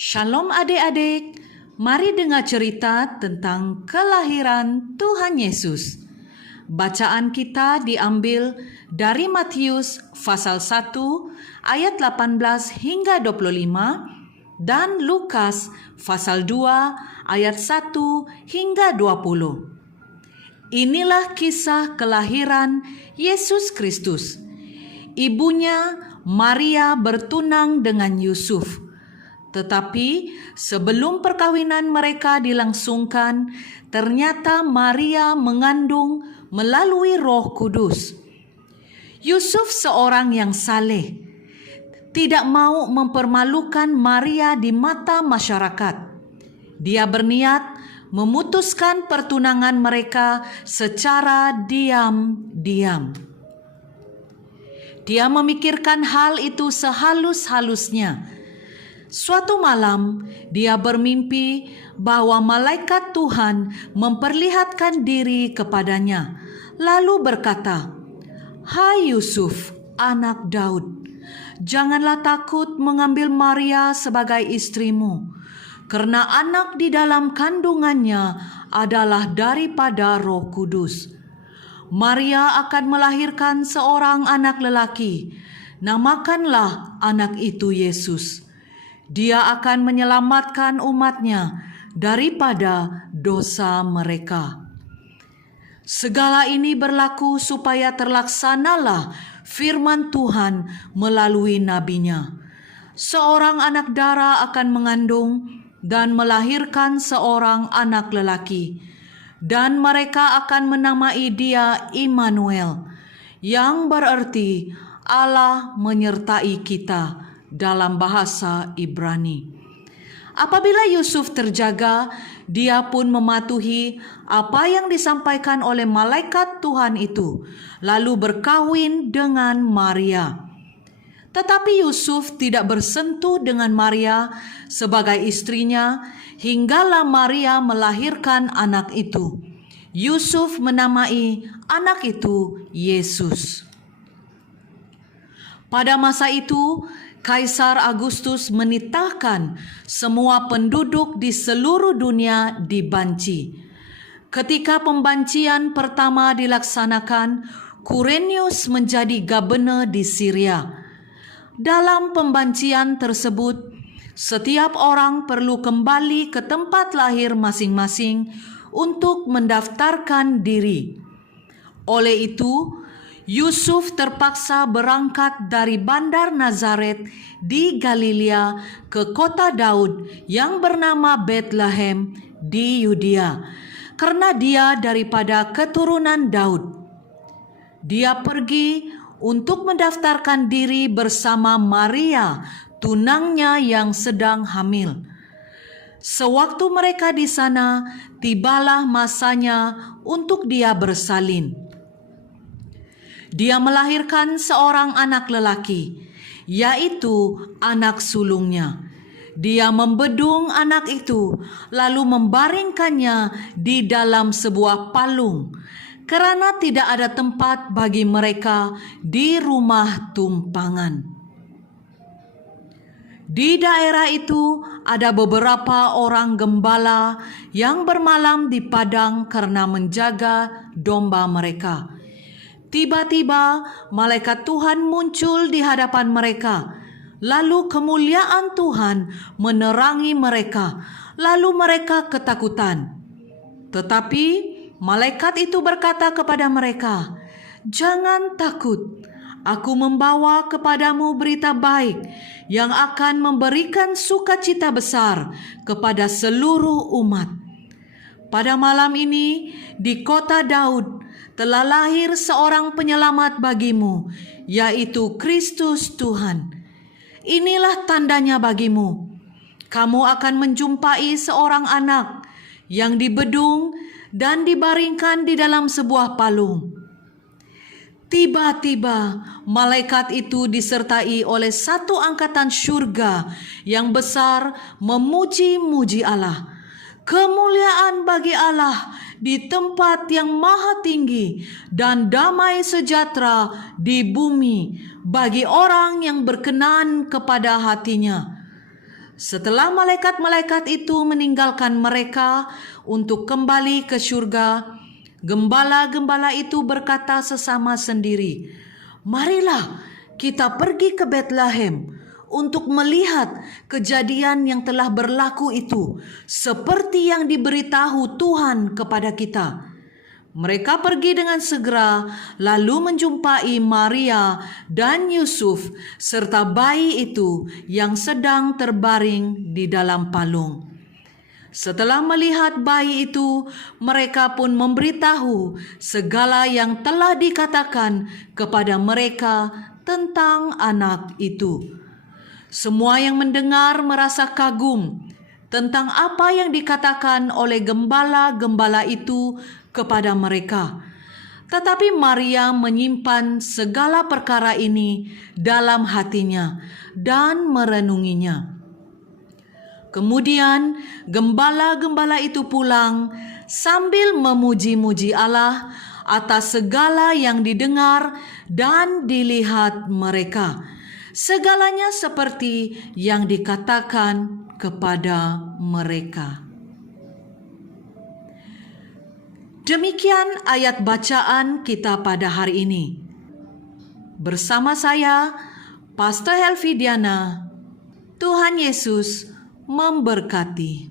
Shalom adik-adik, mari dengar cerita tentang kelahiran Tuhan Yesus. Bacaan kita diambil dari Matius pasal 1 ayat 18 hingga 25 dan Lukas pasal 2 ayat 1 hingga 20. Inilah kisah kelahiran Yesus Kristus. Ibunya Maria bertunang dengan Yusuf. Tetapi sebelum perkawinan mereka dilangsungkan, ternyata Maria mengandung melalui Roh Kudus. Yusuf seorang yang saleh, tidak mau mempermalukan Maria di mata masyarakat. Dia berniat memutuskan pertunangan mereka secara diam-diam. Dia memikirkan hal itu sehalus-halusnya. Suatu malam, dia bermimpi bahwa malaikat Tuhan memperlihatkan diri kepadanya, lalu berkata, "Hai Yusuf, anak Daud, janganlah takut mengambil Maria sebagai istrimu, karena anak di dalam kandungannya adalah daripada Roh Kudus. Maria akan melahirkan seorang anak lelaki, namakanlah anak itu Yesus. Dia akan menyelamatkan umatnya daripada dosa mereka." Segala ini berlaku supaya terlaksanalah firman Tuhan melalui nabinya. Seorang anak darah akan mengandung dan melahirkan seorang anak lelaki, dan mereka akan menamai dia Immanuel, yang berarti Allah menyertai kita dalam bahasa Ibrani. Apabila Yusuf terjaga, dia pun mematuhi apa yang disampaikan oleh malaikat Tuhan itu, lalu berkawin dengan Maria. Tetapi Yusuf tidak bersentuh dengan Maria sebagai istrinya hinggalah Maria melahirkan anak itu. Yusuf menamai anak itu Yesus. Pada masa itu, Kaisar Agustus menitahkan semua penduduk di seluruh dunia dibanci. Ketika pembancian pertama dilaksanakan, Quirinius menjadi gubernur di Syria. Dalam pembancian tersebut, setiap orang perlu kembali ke tempat lahir masing-masing untuk mendaftarkan diri. Oleh itu, Yusuf terpaksa berangkat dari bandar Nazaret di Galilea ke kota Daud yang bernama Bethlehem di Yudea, karena dia daripada keturunan Daud. Dia pergi untuk mendaftarkan diri bersama Maria, tunangnya yang sedang hamil. Sewaktu mereka di sana, tibalah masanya untuk dia bersalin. Dia melahirkan seorang anak lelaki, yaitu anak sulungnya. Dia membedung anak itu, lalu membaringkannya di dalam sebuah palung, karena tidak ada tempat bagi mereka di rumah tumpangan. Di daerah itu ada beberapa orang gembala yang bermalam di padang karena menjaga domba mereka. Tiba-tiba malaikat Tuhan muncul di hadapan mereka, lalu kemuliaan Tuhan menerangi mereka, lalu mereka ketakutan. Tetapi malaikat itu berkata kepada mereka, "Jangan takut, aku membawa kepadamu berita baik yang akan memberikan sukacita besar kepada seluruh umat. Pada malam ini di kota Daud telah lahir seorang penyelamat bagimu, yaitu Kristus Tuhan. Inilah tandanya bagimu. Kamu akan menjumpai seorang anak yang dibedung dan dibaringkan di dalam sebuah palung." Tiba-tiba malaikat itu disertai oleh satu angkatan surga yang besar memuji-muji Allah. Kemuliaan bagi Allah di tempat yang maha tinggi dan damai sejahtera di bumi bagi orang yang berkenan kepada hatinya. Setelah malaikat-malaikat itu meninggalkan mereka untuk kembali ke surga, gembala-gembala itu berkata sesama sendiri, "Marilah kita pergi ke Betlehem untuk melihat kejadian yang telah berlaku itu, seperti yang diberitahu Tuhan kepada kita." Mereka pergi dengan segera, lalu menjumpai Maria dan Yusuf serta bayi itu yang sedang terbaring di dalam palung. Setelah melihat bayi itu, mereka pun memberitahu segala yang telah dikatakan kepada mereka tentang anak itu. Semua yang mendengar merasa kagum tentang apa yang dikatakan oleh gembala-gembala itu kepada mereka. Tetapi Maria menyimpan segala perkara ini dalam hatinya dan merenunginya. Kemudian gembala-gembala itu pulang sambil memuji-muji Allah atas segala yang didengar dan dilihat mereka. Segalanya seperti yang dikatakan kepada mereka. Demikian ayat bacaan kita pada hari ini. Bersama saya, Pastor Helvi Diana. Tuhan Yesus memberkati.